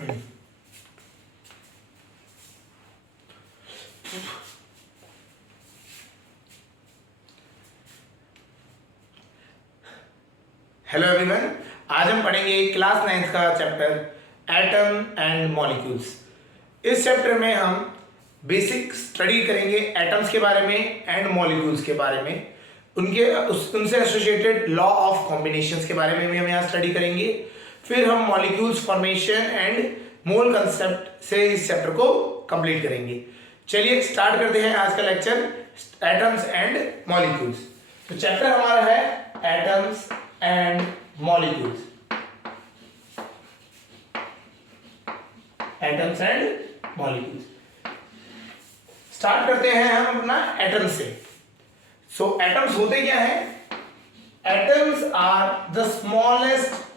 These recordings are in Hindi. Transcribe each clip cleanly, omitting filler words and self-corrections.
हेलो एवरीवन, आज हम पढ़ेंगे क्लास 9th का चैप्टर एटम एंड मॉलिक्यूल्स। इस चैप्टर में हम बेसिक स्टडी करेंगे एटम्स के बारे में एंड मॉलिक्यूल्स के बारे में, उनसे एसोसिएटेड लॉ ऑफ कॉम्बिनेशंस के बारे में भी हम यहाँ स्टडी करेंगे। फिर हम molecules formation and mole concept से इस चैप्टर को कंप्लीट करेंगे। चलिए स्टार्ट करते हैं आज का लेक्चर, एटम्स एंड मॉलिक्यूल्स। तो चैप्टर हमारा है atoms and molecules. Atoms and molecules start करते हैं हम अपना एटम से। सो एटम्स होते क्या है? Atoms are the smallest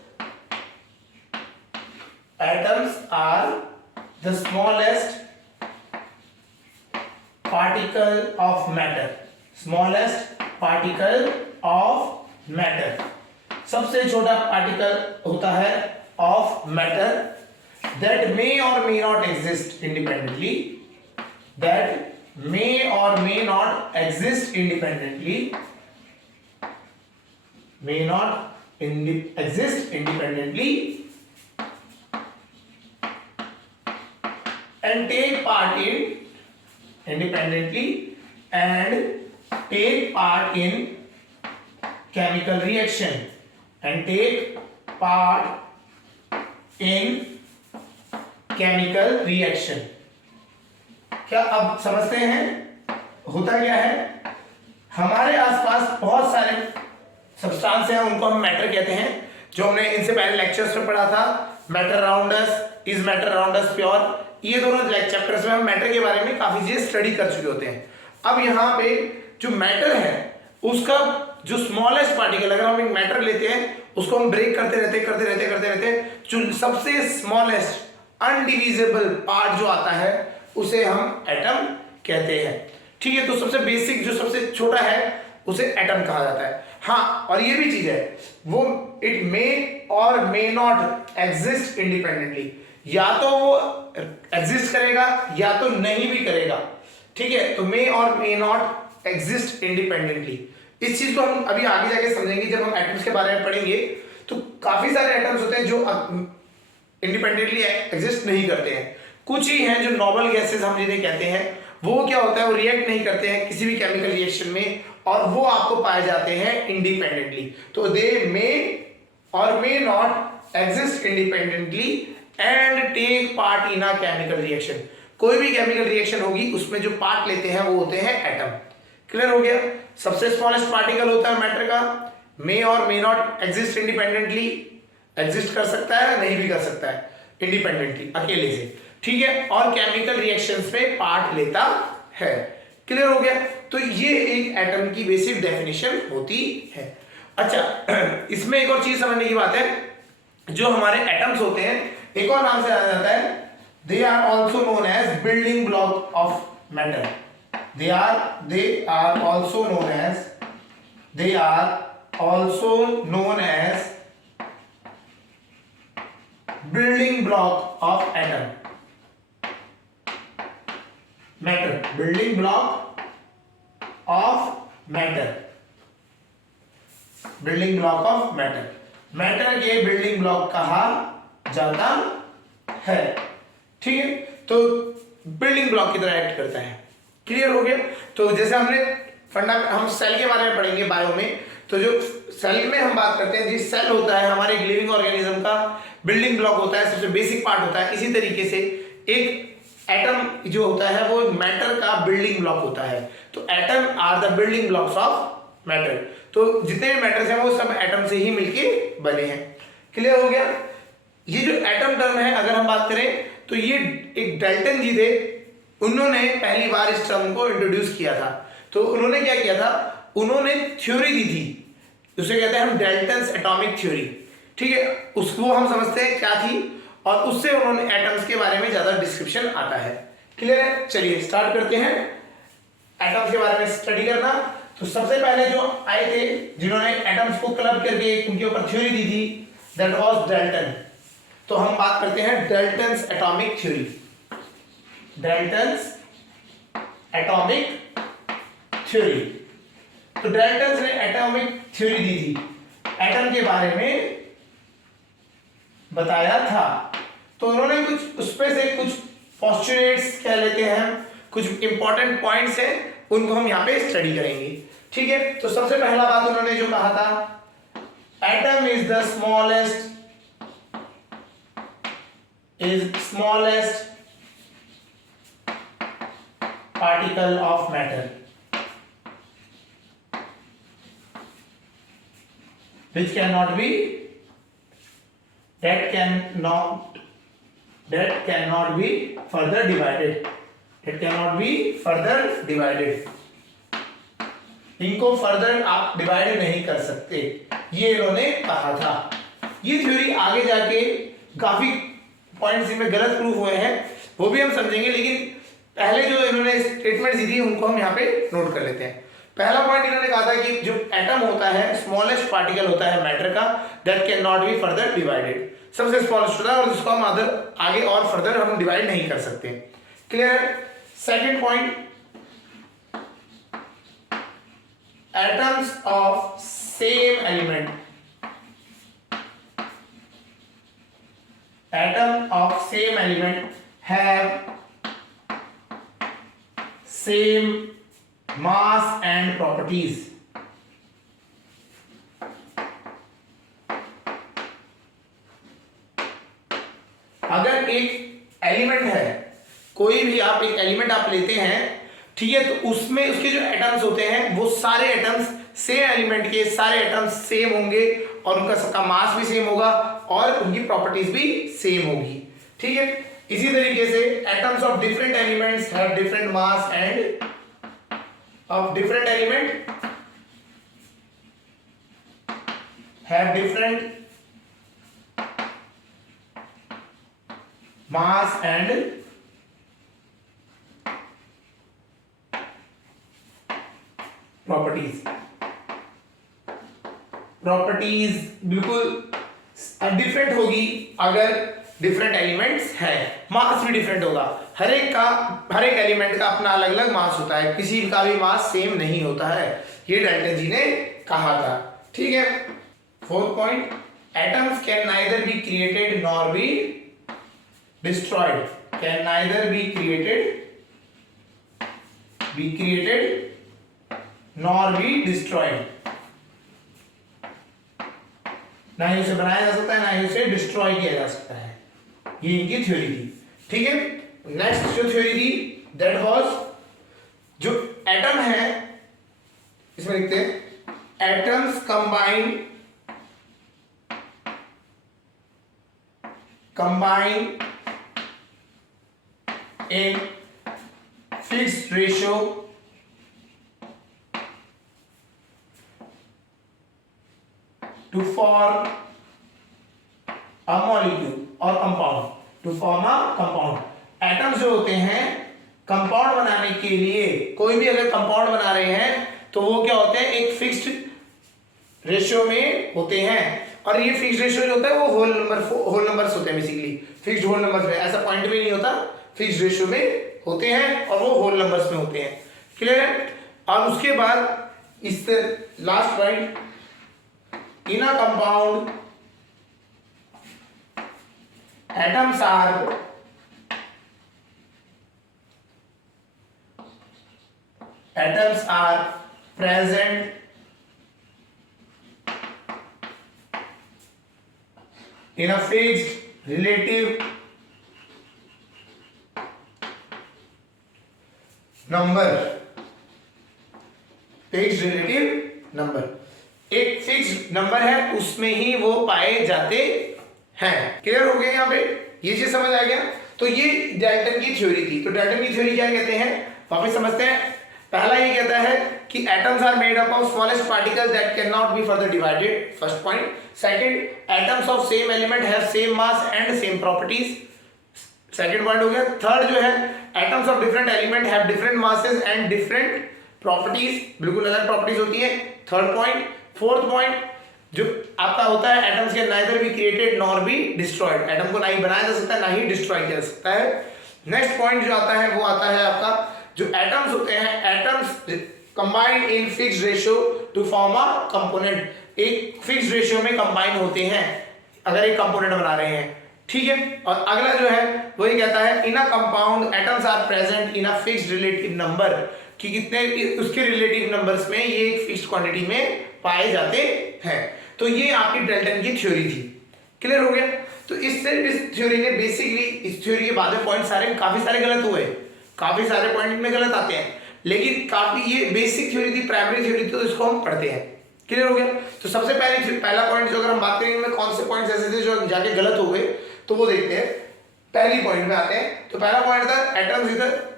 particle of matter, smallest particle of matter, सबसे छोटा पार्टिकल होता है of matter, that may or may not exist independently, and take part in chemical reaction क्या अब समझते हैं होता क्या है? हमारे आसपास बहुत सारे सब्सटेंस हैं, उनको हम मैटर कहते हैं, जो हमने इनसे पहले लेक्चर्स में पढ़ा था। Matter around us, is matter around us pure, ये दोनों चैप्टर्स में हम मैटर के बारे में काफी चीजें स्टडी कर चुके होते हैं। अब यहाँ पे जो मैटर है उसका जो स्मॉलेस्ट पार्टिकल, अगर हम एक मैटर लेते हैं उसको हम ब्रेक करते रहते, जो सबसे स्मॉलेस्ट अनडिविजिबल पार्ट जो आता है उसे हम एटम कहते हैं। ठीक है, तो सबसे बेसिक जो सबसे छोटा है उसे एटम कहा जाता है। हाँ, और ये भी चीज है, वो इट मे और मे नॉट एग्जिस्ट इंडिपेंडेंटली, या तो वो एग्जिस्ट करेगा या तो नहीं भी करेगा। ठीक है, तो मे और मे नॉट एग्जिस्ट इंडिपेंडेंटली। इस चीज को हम अभी आगे जाके समझेंगे जब हम एटम्स के बारे में पढ़ेंगे। तो काफी सारे एटम्स होते हैं जो इंडिपेंडेंटली एग्जिस्ट नहीं करते हैं। कुछ ही हैं जो नोबल गैसेस हम जिन्हें कहते हैं, वो क्या होता है, वो रिएक्ट नहीं करते हैं किसी भी केमिकल रिएक्शन में, और वो आपको पाए जाते हैं इंडिपेंडेंटली। तो दे मे और may not exist independently and take part in a chemical reaction. कोई भी केमिकल रिएक्शन होगी उसमें जो पार्ट लेते हैं वो होते हैं एटम। क्लियर हो गया? सबसे स्मॉलेस्ट पार्टिकल होता है मैटर का, मे और may not exist independently, exist कर सकता है नहीं भी कर सकता है इंडिपेंडेंटली, अकेले से। ठीक है, और केमिकल रिएक्शंस में पार्ट लेता है। क्लियर हो गया? तो ये एक एटम की बेसिक डेफिनेशन होती है। अच्छा, इसमें एक और चीज समझने की बात है, जो हमारे एटम्स होते हैं एक और नाम से जाना जाता है, they are also known as building block of matter. They are also known as building block of atom. Matter, building block of matter. Building block of matter. Matter के बिल्डिंग ब्लॉक कहा जाता है। ठीक है, तो बिल्डिंग ब्लॉक की तरह एक्ट करता है। क्लियर हो गया? तो जैसे हम सेल के बारे में पढ़ेंगे बायो में, तो जो सेल में हम बात करते हैं, जिस सेल होता है हमारे लिविंग ऑर्गेनिज्म का बिल्डिंग ब्लॉक होता है, सबसे बेसिक पार्ट होता है। इसी तरीके से एक एटम जो होता है वो मैटर का बिल्डिंग ब्लॉक होता है। तो atom are the building blocks of matter. तो जितने भी मैटर्स हैं वो सब एटम से ही मिलके बने हैं। क्लियर हो गया? ये जो एटम टर्म है अगर हम बात करें तो ये एक डाल्टन जी थे, उन्होंने पहली बार इस टर्म को इंट्रोड्यूस किया था। तो उन्होंने क्या किया था, उन्होंने थ्योरी दी थी, उसे कहते हैं हम डाल्टन्स एटॉमिक थ्योरी। ठीक है, उसको हम समझते हैं क्या थी, और उससे उन्होंने एटम्स के बारे में ज्यादा डिस्क्रिप्शन आता है। क्लियर है? चलिए स्टार्ट करते हैं एटम्स के बारे में स्टडी करना। तो सबसे पहले जो आए थे जिन्होंने एटम्स को क्लब करके उनके ऊपर थ्योरी दी थी, दैट वाज डाल्टन। तो हम बात करते हैं Dalton's atomic theory. Dalton's atomic theory. तो डाल्टन्स ने एटॉमिक थ्योरी दी थी, एटम के बारे में बताया था। तो उन्होंने कुछ उसपे से कुछ पोस्टुलेट्स कह लेते हैं, कुछ इंपॉर्टेंट पॉइंट्स हैं, उनको हम यहाँ पे स्टडी करेंगे। ठीक है, तो सबसे पहला बात उन्होंने जो कहा था, atom is the smallest particle of matter which cannot be that cannot be further divided, इनको फर्दर आप डिवाइड नहीं कर सकते, ये इन्होंने कहा था। ये थ्योरी आगे जाके काफी पॉइंट्स इनमें गलत प्रूफ हुए हैं, वो भी हम समझेंगे, लेकिन पहले जो इन्होंने स्टेटमेंट दी थी उनको हम यहाँ पे नोट कर लेते हैं। पहला पॉइंट इन्होंने कहा था कि जो एटम होता है स्मॉलेस्ट पार्टिकल होता है मैटर का, that can not be further divided, सबसे स्मॉलेस्ट होता है और जिसको हम आगे और फर्दर हम डिवाइड नहीं कर सकते। Clear. Second point, atoms of same element, have same mass and properties। अगर एक एलिमेंट है, कोई भी आप एक एलिमेंट आप लेते हैं, ठीक है, तो उसमें उसके जो एटम्स होते हैं वो सारे एटम्स सेम एलिमेंट के सारे एटम्स सेम होंगे और उनका सबका मास भी सेम होगा और उनकी प्रॉपर्टीज भी सेम होगी। ठीक है, इसी तरीके से atoms of different elements have different mass and of different element have different mass and properties बिल्कुल डिफरेंट होगी अगर डिफरेंट एलिमेंट्स हैं, मास भी डिफरेंट होगा। हर एक एलिमेंट का अपना अलग अलग मास होता है, किसी का भी मास सेम नहीं होता है, ये डाल्टन जी ने कहा था। ठीक है। Fourth point, atoms can neither be created nor be destroyed, can neither be created nor be destroyed, ना ही उसे बनाया जा सकता है ना ही उसे डिस्ट्रॉय किया जा सकता है, ये इनकी थ्योरी थी। ठीक है। नेक्स्ट जो थ्योरी थी दैट वाज, जो एटम है इसमें लिखते हैं atoms combine in fixed ratio to form a molecule और compound, to form a compound. Atoms जो होते हैं कंपाउंड बनाने के लिए, कोई भी अगर कंपाउंड बना रहे हैं तो वो क्या होते हैं, एक फिक्स्ड रेशियो में होते हैं, और ये फिक्स्ड रेशियो जो होता है वो होल नंबर्स होते हैं, बेसिकली फिक्स्ड होल नंबर्स में, ऐसा पॉइंट भी नहीं होता, फिक्स्ड रेशियो में होते हैं और वो होल नंबर्स में होते हैं। क्लियर है। और उसके बाद इस last point, in a compound atoms are present in a fixed relative number, fixed relative number, एक फिक्स्ड नंबर है उसमें ही वो पाए जाते हैं। क्लियर हो गया यहाँ पे, ये चीज समझ आ गया। तो ये डाल्टन की थ्योरी थी। तो डाल्टन की थ्योरी क्या कहते हैं, वापस समझते हैं। पहला ये कहता है कि atoms are made up of smallest particles that can not be further divided, first point. Second, atoms of same element have same mass and same properties, second point हो गया। थर्ड जो है, atoms of different element have different masses and different properties, बिल्कुल अलग प्रॉपर्टीज होती है, थर्ड पॉइंट। फोर्थ पॉइंट, जो आपका होता है एटम्स के neither be created nor be destroyed, atom को ना ही बनाया जा सकता है ना ही डिस्ट्रॉय किया जा सकता है। नेक्स्ट पॉइंट जो आता है वो आता है आपका जो एटम्स होते हैं, atoms combined in fixed ratio to form a component, एक फिक्स्ड रेशियो में कंबाइन होते हैं अगर एक कंपोनेंट बना रहे हैं, ठीक है। और अगला जो है वो ये कहता है in a compound atoms are present in a fixed relative number, कि कितने उसके रिलेटिव नंबर्स में ये एक फिक्स्ड क्वांटिटी में पाए जाते हैं। तो ये आपकी डाल्टन की थ्योरी थी, क्लियर हो गया। तो इस थ्योरी ने बेसिकली, इस थ्योरी के बाद में पॉइंट सारे काफी सारे गलत हुए, काफी सारे पॉइंट में गलत आते हैं, लेकिन काफी ये बेसिक थ्योरी थी, प्राइमरी थ्योरी थी, तो इसको हम पढ़ते हैं, क्लियर हो गया। तो सबसे पहला पॉइंट जो अगर हम बात करेंगे कौन से पॉइंट्स ऐसे थे जो जाके गलत हो गए, तो वो देखते हैं। पहली पॉइंट में आते हैं। तो पहला पॉइंट था atoms is the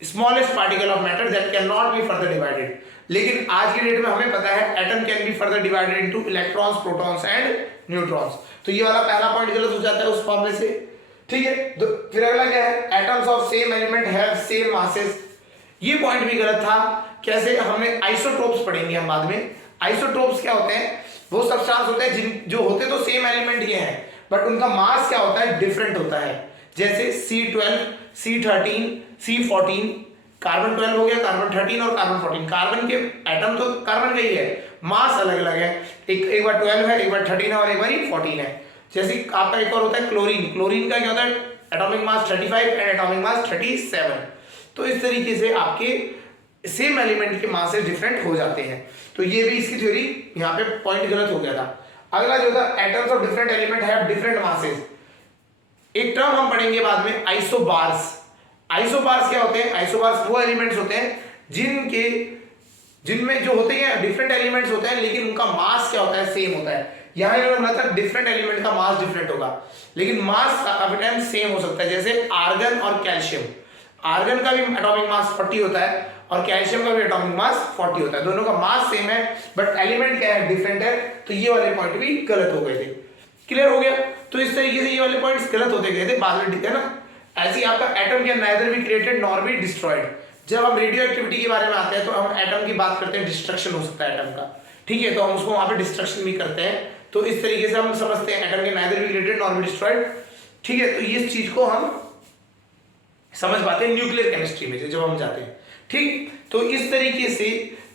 smallest particle of matter that can not be further divided. लेकिन आज की डेट में हमें पता है atom can be further divided into electrons, protons and neutrons. तो ये वाला पहला पॉइंट गलत हो जाता है उस फॉर्मूले से, ठीक है। तो फिर अगला क्या है, atoms of same element have same masses. ये पॉइंट भी गलत था। कैसे, हमें आइसोटोप्स पढ़ेंगे हम बाद में। आइसोटोप्स क्या होते हैं, वो सब्सटेंस होते हैं जिन जो होते तो सेम एलिमेंट के हैं बट उनका मास क्या होता है, डिफरेंट होता है। जैसे C12, C13, C14, कार्बन 12 हो गया, कार्बन 13 और कार्बन 14। कार्बन के एटम तो कार्बन का ही है, मास अलग अलग है, एक बार 12 है, एक बार 13 है और एक बार 14 है। जैसे आपका एक और होता है क्लोरीन, क्लोरीन का क्या होता है, atomic mass 35 and atomic mass 37। तो इस तरीके से आपके सेम एलिमेंट के मास से डिफरेंट हो जाते हैं। तो ये भी इसकी थ्योरी यहाँ पे पॉइंट गलत हो गया था। अगला जो था atoms of different element have different masses. एक टर्म हम पढ़ेंगे बाद में, आइसोबार्स। आइसोबार्स क्या होते हैं, आइसोबार्स वो एलिमेंट्स होते हैं जिनमें जो होते हैं डिफरेंट एलिमेंट्स होते हैं लेकिन उनका मास क्या होता है, सेम होता है। यहां इन्होंने बोला था डिफरेंट एलिमेंट का मास डिफरेंट होगा लेकिन मास काफी टाइम सेम हो सकता है। जैसे आर्गन और कैल्शियम, आर्गन का भी एटॉमिक मास 40 होता है और कैल्शियम का भी एटॉमिक मास 40 होता है, दोनों का मास सेम है बट एलिमेंट क्या है, डिफरेंट है। तो ये वाले पॉइंट भी गलत हो गए थे, क्लियर हो गया। तो इस तरीके से ये वाले पॉइंट्स गलत होते गए थे बाद में, ठीक है ना। ऐसे ही आपका atom can neither be created nor be destroyed. जब हम रेडियो एक्टिविटी के बारे में आते हैं तो हम एटम की बात करते हैं, डिस्ट्रक्शन हो सकता है एटम का, ठीक है, तो हम उसको वहां पे डिस्ट्रक्शन भी करते हैं। तो इस तरीके से हम समझते हैं atom can neither be created nor be destroyed, ठीक है। तो इस चीज को हम समझ पाते हैं न्यूक्लियर केमिस्ट्री में जब हम जाते हैं, ठीक। तो इस तरीके से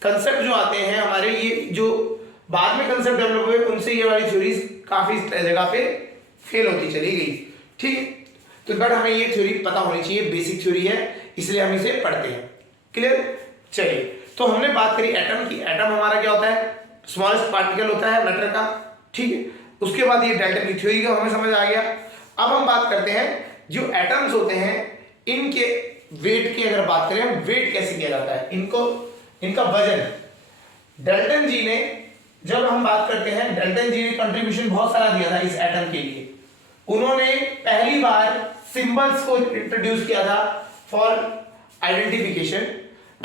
कंसेप्ट जो आते हैं हमारे, ये जो बाद में कंसेप्ट डेवलप हुए उनसे ये वाली थ्योरीज काफी जगह पे फेल होती चली गई, ठीक। तो बट हमें ये थ्योरी पता होनी चाहिए, बेसिक थ्योरी है इसलिए हम इसे पढ़ते हैं, क्लियर। चलिए, तो हमने बात करी एटम की। एटम हमारा क्या होता है, स्मॉलेस्ट पार्टिकल होता है मैटर का, ठीक है। उसके बाद ये डाल्टन की थ्योरी का हमें समझ आ गया। अब हम बात करते हैं जो एटम्स होते हैं इनके वेट की अगर बात करें, वेट कैसे किया जाता है इनका वजन। डाल्टन जी ने, जब हम बात करते हैं, डाल्टन जी ने कंट्रीब्यूशन बहुत सारा दिया था इस एटम के लिए। उन्होंने पहली बार सिंबल्स को इंट्रोड्यूस किया था फॉर आइडेंटिफिकेशन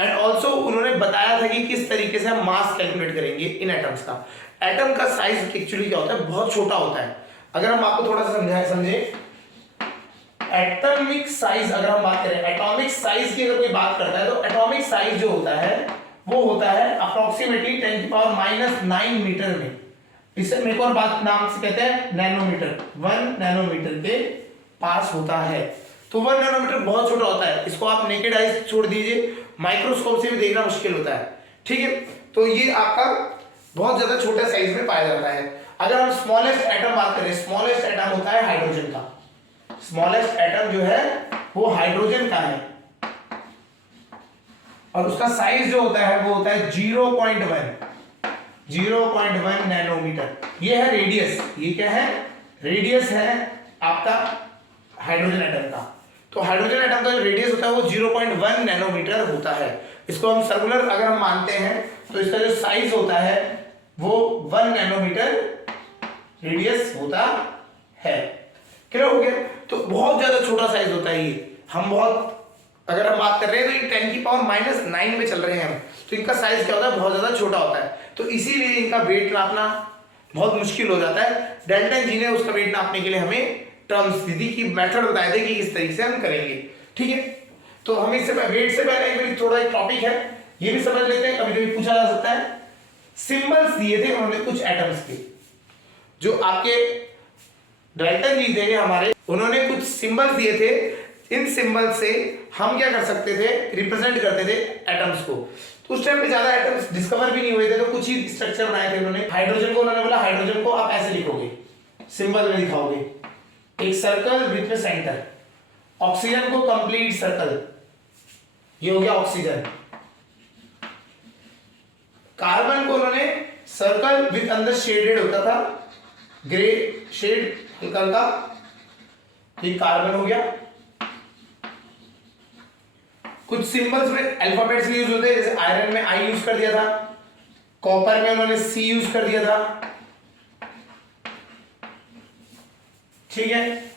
एंड ऑल्सो उन्होंने बताया था कि किस तरीके से हम मास कैलकुलेट करेंगे इन एटम्स का। एटम का साइज एक्चुअली क्या होता है, बहुत छोटा होता है। अगर हम आपको थोड़ा सा समझे एटॉमिक साइज, अगर हम बात करें एटॉमिक साइज की, अगर कोई बात करता है तो एटॉमिक साइज जो होता है वो होता है अप्रोक्सीमेटली 10⁻⁹ मीटर में। इसे एक और बात नाम से कहते हैं नैनोमीटर, 1 नैनोमीटर के पास होता है। तो 1 नैनोमीटर बहुत छोटा होता है, इसको आप नेकेड आइज छोड़ दीजिए, माइक्रोस्कोप से भी देखना मुश्किल होता है, ठीक है। तो ये आपका बहुत ज्यादा छोटे साइज में पाया जाता है। अगर हम स्मॉलेस्ट एटम बात करें, स्मॉलेस्ट एटम होता है हाइड्रोजन का। स्मॉलेस्ट एटम जो है वो हाइड्रोजन का है और उसका साइज जो होता है वो होता है 0.1 नैनोमीटर। ये है रेडियस, ये क्या है, रेडियस है आपका हाइड्रोजन एटम का। तो हाइड्रोजन एटम का जो रेडियस होता है वो 0.1 नैनोमीटर होता है। इसको हम सर्कुलर अगर हम मानते हैं तो इसका जो साइज होता है वो 1 नैनोमीटर रेडियस होता है, क्लियर हो गया। तो बहुत ज्यादा छोटा साइज होता है ये। हम बहुत, अगर हम बात कर रहे हैं तो ये 10⁻⁹ में चल रहे हैं हम, तो इनका साइज क्या होता है, बहुत ज्यादा छोटा होता है। तो इसीलिए इनका वेट नापना बहुत मुश्किल हो जाता है। डाल्टन जी ने उसका वेट नापने के लिए हमें टर्म्स दी थी, कि मेथड बताए थे कि इस तरीके से हम करेंगे, ठीक है। तो हम इससे वेट से पहले एक थोड़ा एक टॉपिक है, ये भी समझ लेते हैं, कभी कभी पूछा जा सकता है। सिंबल्स दिए थे उन्होंने कुछ एटम्स के, जो आपके डाल्टन जी थे हमारे, उन्होंने कुछ सिंबल्स दिए थे। इन सिंबल से हम क्या कर सकते थे, रिप्रेजेंट करते थे एटम्स को। तो उस टाइम पे ज्यादा एटम्स डिस्कवर भी नहीं हुए थे, तो कुछ ही स्ट्रक्चर बनाए थे उन्होंने। हाइड्रोजन को उन्होंने बोला हाइड्रोजन को आप ऐसे लिखोगे, सिंबल में दिखाओगे, एक सर्कल विथ में सेंटर। ऑक्सीजन को कंप्लीट सर्कल, ये हो गया ऑक्सीजन। कार्बन को उन्होंने सर्कल विथ अंदर शेडेड होता था, ग्रे शेड हल्का हल्का, ये कार्बन हो गया। कुछ सिंबल्स में अल्फाबेट्स यूज होते हैं, जैसे आयरन में आई यूज कर दिया था, कॉपर में उन्होंने सी यूज कर दिया था, ठीक है।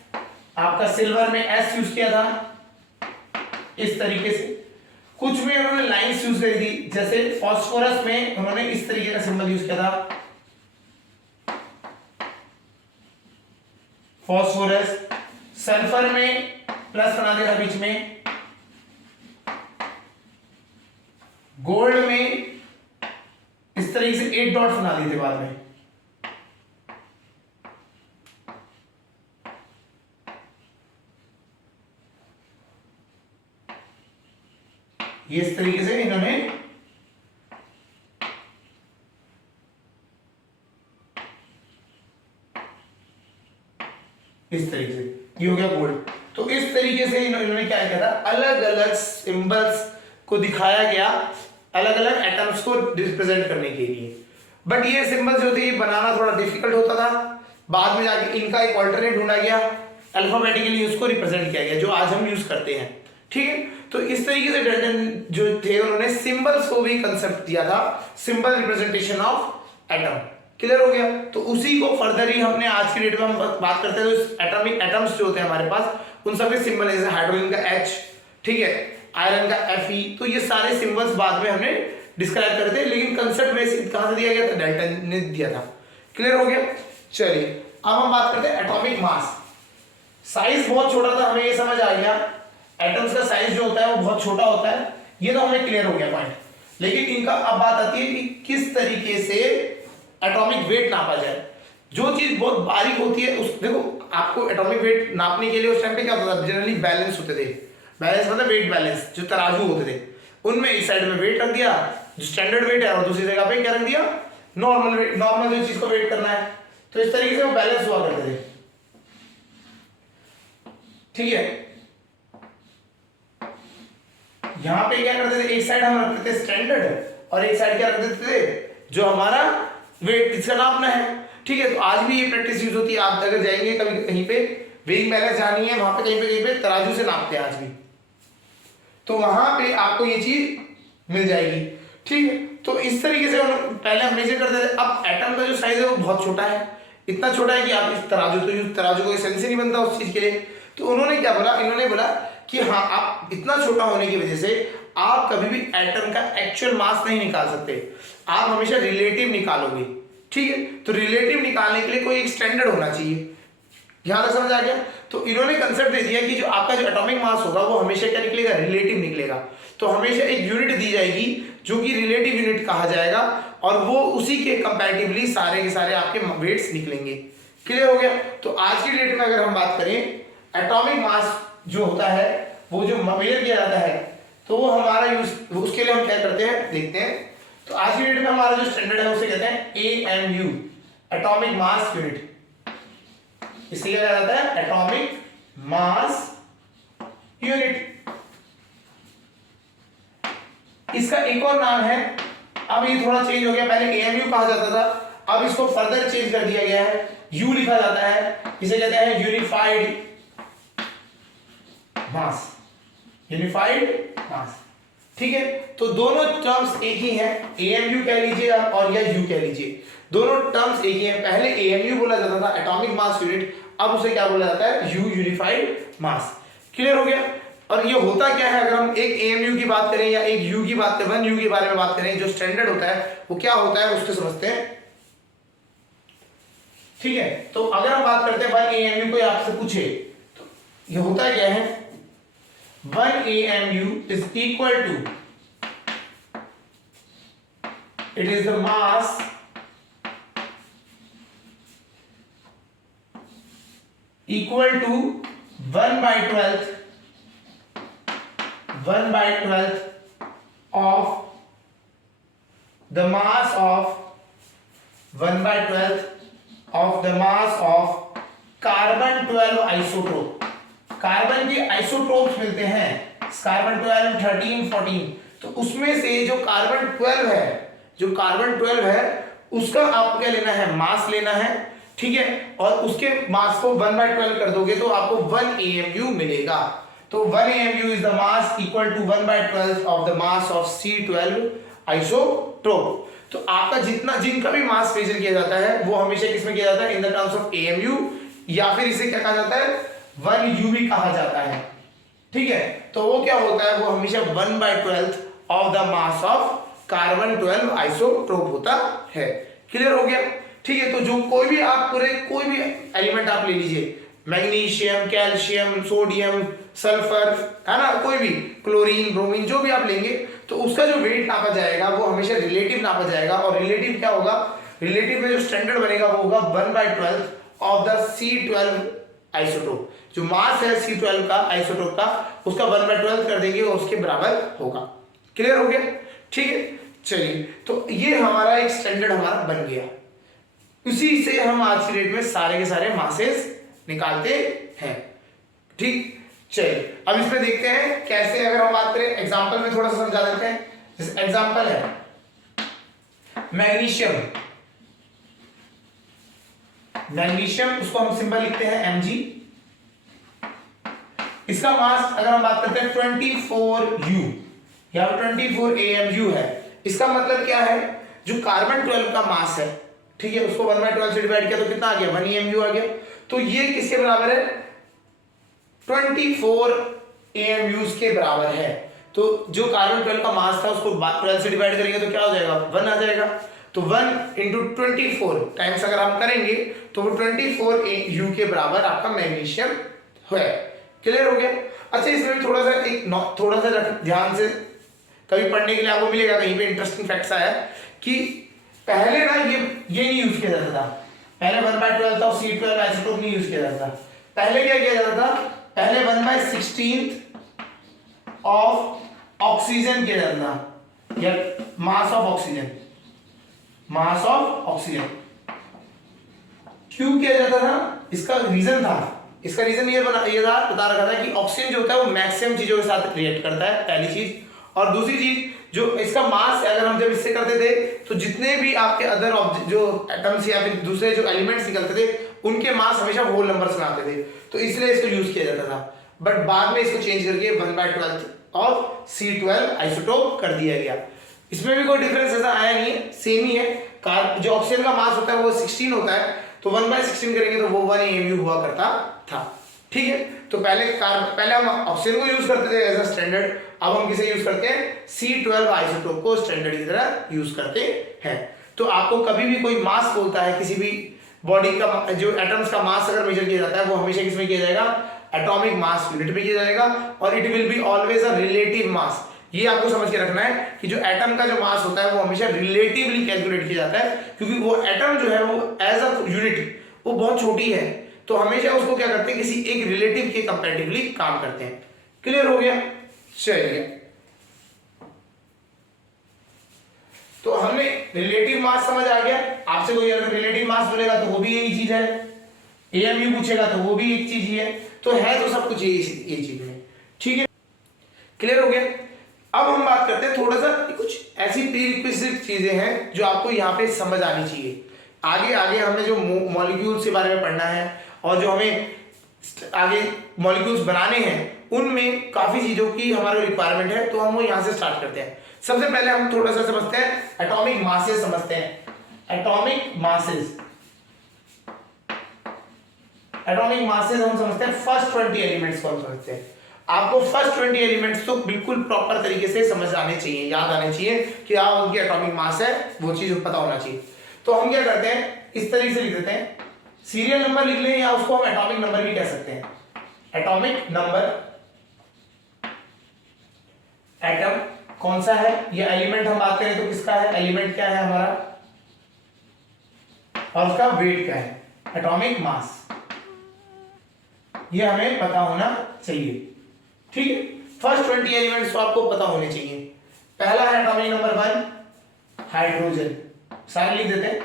आपका सिल्वर में एस यूज किया था, इस तरीके से। कुछ में उन्होंने लाइंस यूज करी थी, जैसे फास्फोरस में उन्होंने इस तरीके का सिंबल यूज किया था, फास्फोरस। सल्फर में प्लस बना दिया था बीच में। गोल्ड में इस तरीके से 8 डॉट्स बना दिए थे बाद में। ये इस तरीके से इन्होंने इस तरीके से, ये हो गया गोल्ड। तो इस तरीके से इन्होंने क्या किया था, अलग अलग सिंबल्स को दिखाया गया, अलग अलग एटम्स को रिप्रेजेंट करने के लिए। बट ये सिंबल्स जो थे ये बनाना थोड़ा डिफिकल्ट होता था। बाद में जाके इनका एक ऑल्टरनेट ढूंढा गया, अल्फाबेटिकली उसको रिप्रेजेंट किया गया, जो आज हम यूज करते हैं, ठीक है। तो इस तरीके से डाल्टन जो थे उन्होंने सिंबल्स को भी कंसेप्ट दिया था, symbol representation of atom. Clear हो गया। तो उसी को फर्दर ही हमने आज की डेट में हम बात करते हैं, तो एटॉमिक एटम्स जो होते हैं हमारे पास उन सबके सिंबल, जैसे हाइड्रोजन का H, ठीक है, आयरन का Fe, तो ये सारे सिंबल्स बाद में हमने डिस्क्राइब करते हैं, लेकिन कंसेप्ट बेसिक कहां से दिया गया था, डाल्टन ने दिया था। क्लियर हो गया। चलिए अब हम बात करते हैं एटॉमिक मास। साइज बहुत छोटा था, हमें ये समझ आ गया एटम्स का साइज जो होता है वो बहुत छोटा होता है, ये तो हमें क्लियर हो गया पॉइंट। लेकिन इनका अब बात आती है कि किस तरीके से एटॉमिक वेट नापा जाए। जो चीज बहुत बारीक होती है उस, देखो आपको एटॉमिक वेट नापने के लिए उस टाइम पे क्या होता था, जनरली बैलेंस होते थे। बैलेंस मतलब वेट बैलेंस, जो तराजू होते थे उनमें एक साइड में वेट रख दिया जो स्टैंडर्ड वेट है, और दूसरी जगह पे क्या रख दिया, नॉर्मल वेट, नॉर्मल जो चीज को वेट करना है। तो इस तरीके से वो बैलेंस हुआ करते थे, ठीक है। यहां पे क्या करते थे, एक साइड हम रखते थे स्टैंडर्ड और एक साइड क्या रख देते थे जो हमारा वेट इसका नापना है, ठीक है। तो आज भी ये प्रैक्टिस यूज होती है। आप अगर जाएंगे कभी कहीं पे वेइंग बैलेंस जानी है, वहां पे कहीं पे तराजू से नापते हैं आज भी, तो वहां पे आपको ये चीज मिल जाएगी, ठीक है। तो इस तरीके से पहले हम मेजर करते थे। अब एटम का जो साइज है वो बहुत छोटा है, इतना छोटा है कि आप इस तराजू, तो तराजू कोई सेंस ही नहीं बनता उस चीज के लिए। तो उन्होंने क्या बोला, इन्होंने बोला कि हाँ, आप इतना छोटा होने की वजह से आप कभी भी एटम का एक्चुअल मास नहीं निकाल सकते, आप हमेशा रिलेटिव निकालोगे, ठीक है। तो रिलेटिव निकालने के लिए कोई एक स्टैंडर्ड होना चाहिए। यहां तक समझ आ गया। तो इन्होंने कंसेप्ट दे दिया कि जो आपका जो एटॉमिक मास होगा वो हमेशा क्या निकलेगा, रिलेटिव निकलेगा। तो हमेशा एक यूनिट दी जाएगी जो कि रिलेटिव यूनिट कहा जाएगा, और वो उसी के कंपैरेटिवली सारे के सारे आपके वेट्स निकलेंगे। क्लियर हो गया। तो आज की डेट में अगर हम बात करें, एटॉमिक मास जो होता है वो जो मेजर किया जाता है, तो वो हमारा यूज, उसके लिए हम क्या करते हैं देखते हैं। तो आज की डेट में हमारा जो स्टैंडर्ड है उसे कहते हैं AMU, एटॉमिक मास यूनिट। इसे क्या कहा जाता है, एटॉमिक मास यूनिट। इसका एक और नाम है, अब ये थोड़ा चेंज हो गया, पहले AMU कहा जाता था, अब इसको फर्दर चेंज कर दिया गया है, U लिखा जाता है। इसे कहते हैं यूनिफाइड मास, यूनिफाइड मास, ठीक है। तो दोनों टर्म्स एक ही हैं, AMU कह लीजिए और या U कह लीजिए, दोनों टर्म्स एक ही हैं। पहले AMU बोला जाता था, एटॉमिक मास यूनिट, अब उसे क्या बोला जाता है, U, यूनिफाइड मास। क्लियर हो गया। और ये होता क्या है, अगर हम एक AMU की बात करें या एक U की बात करें, 1U के बारे में बात करें, जो स्टैंडर्ड होता है वो क्या होता है उसको समझते हैं, ठीक है। तो अगर हम बात करते हैं 1 AMU को आपसे पूछे तो ये होता क्या है, 1 AMU is equal to it is the mass equal to 1/12 of the mass of 1/12 of the mass of carbon 12 isotope. Carbon के आइसोटोप्स मिलते हैं कार्बन 12, 13, 14। तो उसमें से जो कार्बन 12 है उसका आपको क्या लेना है, मास लेना है, ठीक है। और उसके मास को 1/12 कर दोगे तो आपको 1 AMU मिलेगा। तो 1 AMU is the mass equal to 1/12 of the mass of C12 isotope. तो आपका जिनका भी मास मेजर किया जाता है वो हमेशा किसमें किया जाता है, in the terms of AMU, या फिर इसे क्या कहा जाता है, 1U भी कहा जाता है, ठीक है। तो वो क्या होता है, वो हमेशा 1/12 of the mass of carbon 12 isotope होता है। क्लियर हो गया, ठीक है। तो जो कोई भी एलिमेंट आप ले लीजिए, मैग्नीशियम, कैल्शियम, सोडियम, सल्फर, है ना, कोई भी क्लोरीन, ब्रोमीन, जो भी आप लेंगे तो उसका जो वेट नापा जाएगा वो हमेशा रिलेटिव नापा जाएगा। और रिलेटिव क्या होगा, रिलेटिव में जो स्टैंडर्ड बनेगा वो होगा 1/12 ऑफ द C12 आइसोटोप। जो मास है C12 का आइसोटोप का, उसका 1/12 कर देंगे और उसके बराबर होगा। क्लियर हो गया, ठीक है। चलिए, तो ये हमारा एक स्टैंडर्ड हमारा बन गया। उसी से हम आज की डेट में सारे के सारे मासेस निकालते हैं, ठीक। चलिए, अब इसमें देखते हैं कैसे, अगर हम बात करें एग्जांपल में थोड़ा सा समझा देते हैं। जैसे एग्जांपल है मैग्नीशियम, उसको हम सिंबल लिखते हैं Mg। इसका मास अगर हम बात करते हैं 24U या 24 AMU है। इसका मतलब क्या है, जो कार्बन 12 का मास है, ठीक है, उसको 1/12 से डिवाइड किया तो कितना आ गया, 1 AMU आ गया। तो ये किसके बराबर है, 24 AMUs के बराबर है। तो जो कार्बन 12 का मास था उसको 12 से डिवाइड करेंगे तो क्या हो जाएगा, 1 आ जाएगा। तो 1 इंटू 24 टाइम्स अगर हम करेंगे तो वो 24 AU के बराबर आपका मैग्नीशियम है। क्लियर हो गया। अच्छा, इसमें भी थोड़ा सा ध्यान से कभी पढ़ने के लिए आपको मिलेगा, कहीं पे इंटरेस्टिंग फैक्ट्स आया कि पहले ना ये नहीं यूज किया जाता था। पहले 1/12 था, C12 आइसोटोप नहीं यूज किया जाता था। पहले क्या किया जाता था, पहले 1/16 ऑफ ऑक्सीजन किया जाता था, या मास ऑफ ऑक्सीजन। क्यों किया जाता था, इसका रीजन ये बता रखा था कि ऑक्सीजन जो होता है वो मैक्सिमम चीजों के साथ रिएक्ट करता है, पहली चीज। और दूसरी चीज, जो इसका मास अगर हम जब इससे करते थे तो जितने भी आपके अदर जो एटम्स या फिर दूसरे जो एलिमेंट्स निकलते थे उनके मास हमेशा होल नंबर्स में आते थे, तो इसलिए इसको यूज किया जाता था। बट बाद में इसको चेंज करके 1/12 ऑफ C12 आइसोटोप कर दिया गया। इसमें भी कोई डिफरेंस ऐसा आया नहीं है, सेम ही है। जो ऑक्सीजन का मास होता है वो 16 होता है, तो 1/16 करेंगे तो वो 1 AMU हुआ करता था, ठीक है। तो पहले हम ऑक्सीजन को यूज करते थे एज अ स्टैंडर्ड, अब हम किसे यूज करते हैं, C12 आइसोटोप को स्टैंडर्ड की तरह यूज करते हैं। तो आपको कभी भी कोई मास बोलता है, किसी भी बॉडी का जो एटम्स का मास अगर मेजर किया जाता है वो हमेशा किसमें किया जाएगा, एटॉमिक मास यूनिट में किया जाएगा, और it will be always a relative mass. ये आपको समझ के रखना है कि जो एटम का जो मास होता है वो हमेशा रिलेटिवली कैलकुलेट किया जाता है, क्योंकि वो एटम जो है वो एज अ यूनिट वो बहुत छोटी है, तो हमेशा उसको क्या करते हैं, किसी एक रिलेटिव के कंपैरेटिवली काम करते हैं। क्लियर हो गया। चलिए, तो हमने रिलेटिव मास समझ आ गया। आपसे कोई अगर रिलेटिव मास बोलेगा तो वो भी यही चीज है, AMU पूछेगा तो वो भी एक चीज ही है, तो है तो सब कुछ यही चीज है, ठीक है। क्लियर हो गया। अब हम बात करते हैं थोड़ा सा कुछ ऐसी प्रीरिक्विजिट चीजें हैं जो आपको यहाँ पे समझ आनी चाहिए। आगे हमें जो मॉलिक्यूल्स के बारे में पढ़ना है और जो हमें आगे मॉलिक्यूल्स बनाने हैं उनमें काफी चीजों की हमारे रिक्वायरमेंट है, तो हम वो यहाँ से स्टार्ट करते हैं। सबसे पहले हम थोड़ा सा समझते हैं एटॉमिक मासेस, समझते हैं एटॉमिक मासेस हम समझते हैं फर्स्ट 20 एलिमेंट्स को हम समझते हैं। आपको फर्स्ट 20 एलिमेंट्स तो बिल्कुल प्रॉपर तरीके से समझ आने चाहिए, याद आने चाहिए कि हाँ उनकी एटॉमिक मास है, वो चीज पता होना चाहिए। तो हम क्या करते हैं, इस तरीके से लिख देते हैं, सीरियल नंबर लिख लें या उसको हम एटॉमिक नंबर भी कह सकते हैं। एटॉमिक नंबर, एटम कौन सा है ये एलिमेंट, हम बात करें तो किसका है, एलिमेंट क्या है हमारा और उसका वेट क्या है, एटॉमिक मास, ये हमें पता होना चाहिए। ठीक है, फर्स्ट 20 एलिमेंट्स तो आपको पता होने चाहिए। पहला है एटॉमिक नंबर 1 हाइड्रोजन, सारे लिख देते हैं,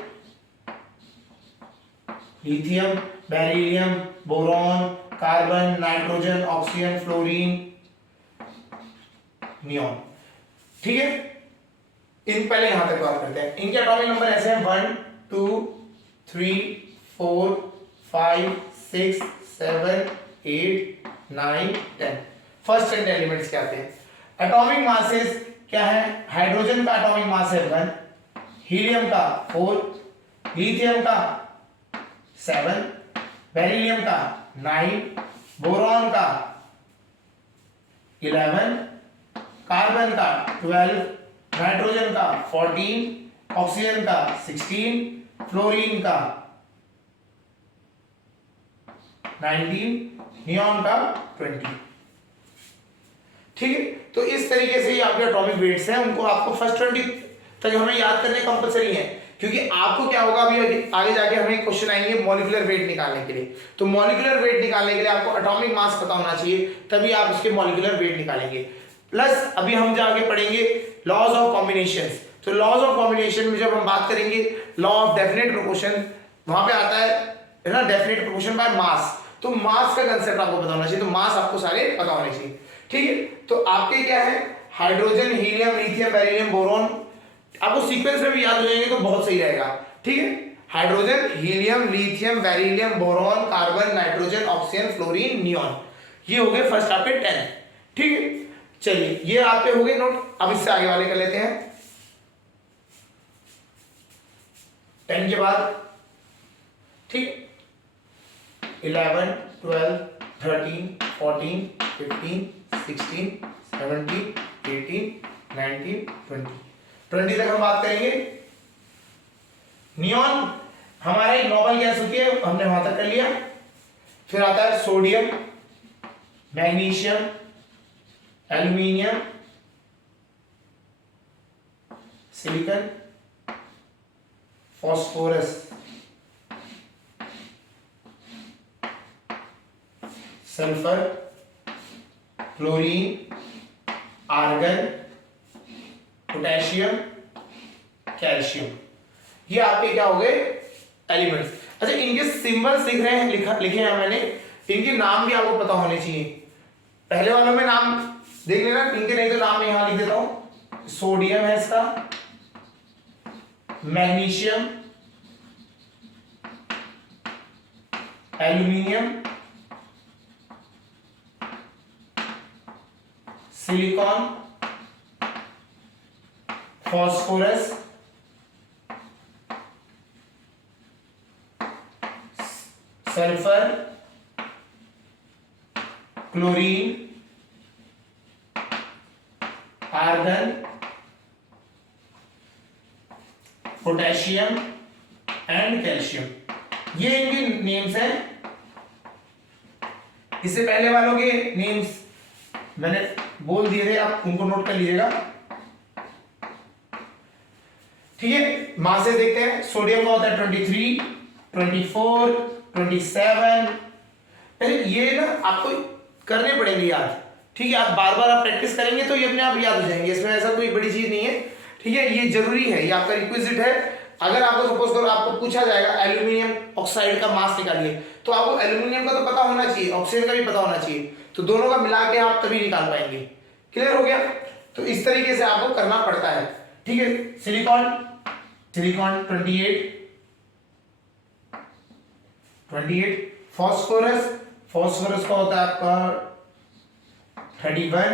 lithium, beryllium, boron, carbon, nitrogen, oxygen, fluorine, neon. ठीक है, इन पहले यहां तक बात करते हैं। इनके एटॉमिक नंबर ऐसे हैं 1 2 3 4 5 6 7 8 9 10। फर्स्ट 10 एलिमेंट्स क्या आते हैं। एटॉमिक मासेस क्या है, हाइड्रोजन का एटॉमिक मास है 1, हीलियम का 4, लिथियम का 7, बेरिलियम का 9, बोरॉन का 11, कार्बन का 12, नाइट्रोजन का 14, ऑक्सीजन का 16, फ्लोरीन का 19, नियॉन का 20। ठीक है, तो इस तरीके से ये आपके एटॉमिक वेट्स हैं, उनको आपको फर्स्ट 20 तक हमें याद करने कंपलसरी है, क्योंकि आपको क्या होगा अभी आगे जाके हमें क्वेश्चन आएंगे मॉलिक्यूलर वेट निकालने के लिए। तो मॉलिक्यूलर वेट निकालने के लिए आपको एटॉमिक मास पता होना चाहिए, तभी आप उसके मॉलिक्यूलर वेट निकालेंगे। प्लस अभी हम जाके पढ़ेंगे लॉज ऑफ कॉम्बिनेशंस। तो लॉज ऑफ कॉम्बिनेशन में जब हम बात करेंगे लॉ ऑफ डेफिनेट प्रोपोर्शन, वहां पे आता है ना डेफिनेट प्रोपोर्शन बाय मास। तो मास का कंसेप्ट आपको पता होना चाहिए, तो मास आपको सारे पता होने चाहिए। ठीक है, तो आपके क्या है hydrogen, helium, lithium, beryllium, boron, आपको सीक्वेंस में भी याद हो जाएंगे तो बहुत सही रहेगा। ठीक है, hydrogen, helium, lithium, beryllium, boron, carbon, nitrogen, oxygen, fluorine, neon, ये हो गए फर्स्ट आपके 10। ठीक है, चलिए ये आपके हो गए नोट। अब इससे आगे वाले कर लेते हैं 10 के बाद। ठीक, 11 12 13 14 15 16 17 18 19 20 तक हम बात करेंगे। नियॉन हमारा एक नॉर्मल गैस होती है, हमने वहां तक कर लिया। फिर आता है sodium, magnesium, aluminium, silicon, phosphorus, sulphur, chlorine, argon, potassium, calcium, ये आपके क्या हो गए एलिमेंट्स। अच्छा, इनके सिंबल्स लिख रहे हैं, लिखे हैं मैंने, इनके नाम भी आपको पता होने चाहिए। पहले वालों में नाम देख लेना, इनके नहीं तो नाम मैं यहां लिख देता हूं। सोडियम है इसका, magnesium, aluminium, silicon, phosphorus, sulphur, chlorine, argon, potassium and calcium, ये इनके नेम्स हैं। इससे पहले वालों के नेम्स मैंने बोल दिए थे, आप उनको नोट कर लीजिएगा। ठीक है, मासेस देखते हैं। सोडियम का होता है 23, 24, 27। ये ना आपको करने पड़ेंगे याद। ठीक है, आप बार बार आप प्रैक्टिस करेंगे तो ये अपने आप याद हो जाएंगे, इसमें ऐसा कोई बड़ी चीज नहीं है। ठीक है, ये जरूरी है, ये आपका रिक्विजिट है। अगर आपको सपोज करो आपको पूछा जाएगा एल्यूमिनियम ऑक्साइड का मास निकालिए, तो आपको एल्यूमिनियम का तो पता होना चाहिए, ऑक्सीजन का भी पता होना चाहिए, तो दोनों का मिला के आप तभी निकाल पाएंगे। क्लियर हो गया? तो इस तरीके से आपको करना पड़ता है। ठीक है, सिलिकॉन 28, फॉस्फोरस का होता है आपका 31,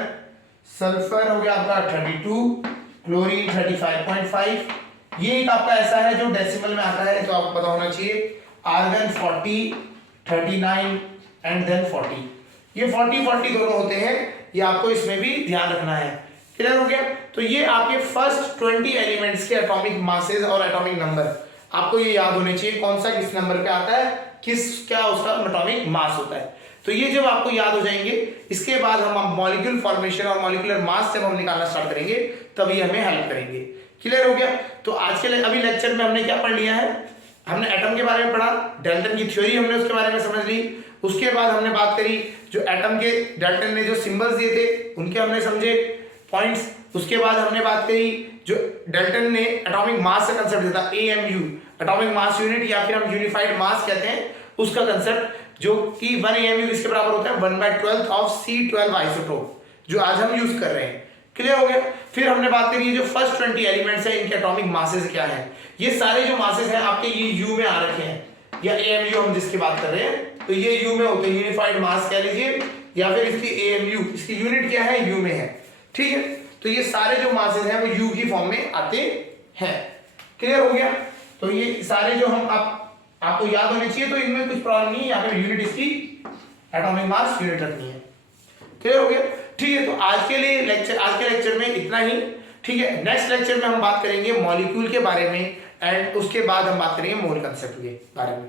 सल्फर हो गया आपका 32, क्लोरीन 35.5। ये एक आपका ऐसा है जो डेसिमल में आता है, तो आपको पता होना चाहिए। Argon 40, 39 and then 40। ये 40 दोनों होते हैं, ये आपको इसमें भी ध्यान रखना है। क्लियर हो गया? तो ये आपके फर्स्ट 20 एलिमेंट्स के एटॉमिक मासेस और एटॉमिक नंबर आपको ये याद होने चाहिए, कौन सा किस नंबर पे आता है, किस क्या उसका एटॉमिक मास होता है। तो ये जब आपको याद हो जाएंगे, इसके बाद हम मॉलिक्यूल फॉर्मेशन और मॉलिक्यूलर मास जब हम निकालना स्टार्ट करेंगे तब ये हमें हेल्प करेंगे। क्लियर हो गया? तो आज के अभी लेक्चर में हमने क्या पढ़ लिया है, हमने एटम के बारे में पढ़ा, डाल्टन की थ्योरी हमने उसके बारे में समझ ली, उसके बाद हमने बात करी जो एटम के डाल्टन ने जो सिंबल्स दिए थे उनके हमने समझे पॉइंट्स, उसके बाद हमने बात करी जो डाल्टन ने एटॉमिक मास का कंसेप्ट दिया था AMU, एटॉमिक मास यूनिट या फिर हम यूनिफाइड मास कहते हैं, उसका कंसेप्ट जो कि 1 AMU इसके बराबर होता है 1/12 ऑफ C12 आइसोटोप जो आज हम यूज कर रहे हैं। क्लियर हो गया? फिर हमने बात करी जो फर्स्ट 20 एलिमेंट्स है इनके एटॉमिक मासेस क्या है। ये सारे जो मासेस हैं आपके ये यू में आ रखे हैं या AMU हम जिसकी बात कर रहे हैं तो ये यू में होते हैं, यूनिफाइड मास कह लीजिए या फिर इसकी AMU, इसकी यूनिट क्या है यू में है। ठीक है, तो ये सारे जो मासेस हैं वो यू की फॉर्म में आते हैं। क्लियर हो गया? तो ये सारे जो हम आपको याद होने चाहिए, तो इनमें कुछ प्रॉब्लम नहीं है, यहाँ पे यूनिट इसकी एटॉमिक मास यूनिट रखनी है। क्लियर हो गया? ठीक है, तो आज के लेक्चर में इतना ही। ठीक है, नेक्स्ट लेक्चर में हम बात करेंगे मॉलिक्यूल के बारे में एंड उसके बाद हम बात करेंगे मोल कंसेप्ट के बारे में।